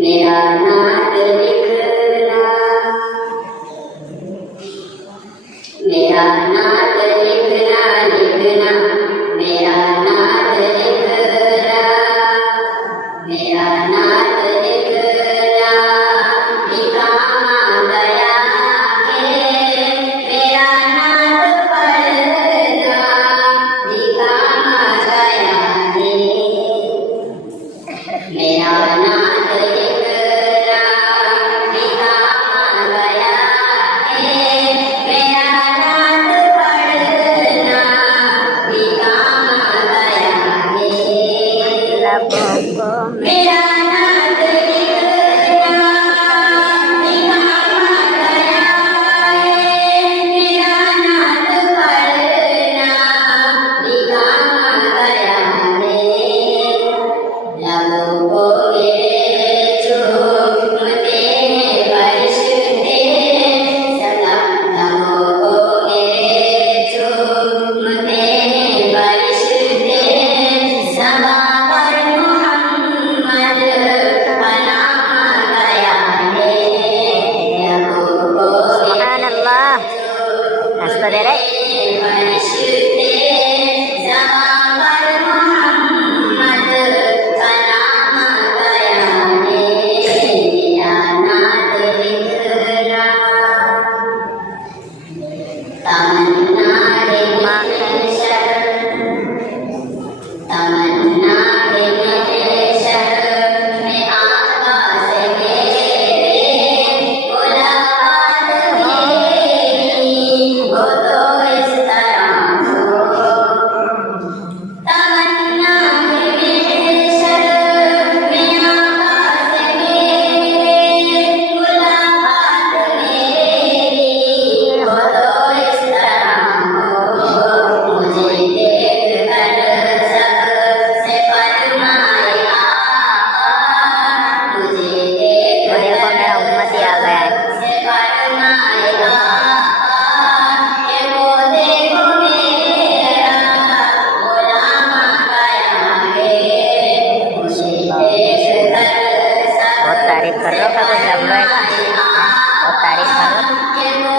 मेरा नाम लिखना, मेरा नाम लिखना लिखना, मेरा नाम लिखना, मेरा नाम लिखना, निकामा गया है मेरा नाम पढ़ना, निकामा गया है मेरा नाम लिखना, निकामा गया है मेरा नाम पढ़ना, निकामा गया है लबों को मेरा नाम लिखना, निकामा गया है मेरा नाम पढ़ना, निकामा गया है लबों को मेरे चूमते हैं बरसते सलाम, लबों को मेरे चूमते हैं बरसते समा पर मोहम्मद पनामा गया है लबों को Subhanallah. Hasta dere. बरसते समा पर मोहम्मद पनामा गया है मेरा नाम लिखना, तमन्ना है महशर, तमन्ना है महशर में आका से मेरे मुलाकात मेरी हो तो इस तरह हो, तमन्ना है महशर में आका से मेरे मुलाकात मेरी हो तो इस तरह हो, मुझे देख कर सबसे फरमाए आका, मुझे देख तो देखो कर मेरा उम्मती आ गया है। सबसे फरमाए आका कि वो देखो मेरा गुलाम आ गया है, मुझे देख कर बहुत तारीफ कर रहे हो, क्या कुछ लग रहा है? बहुत तारीफ कर रहे हो। कि वो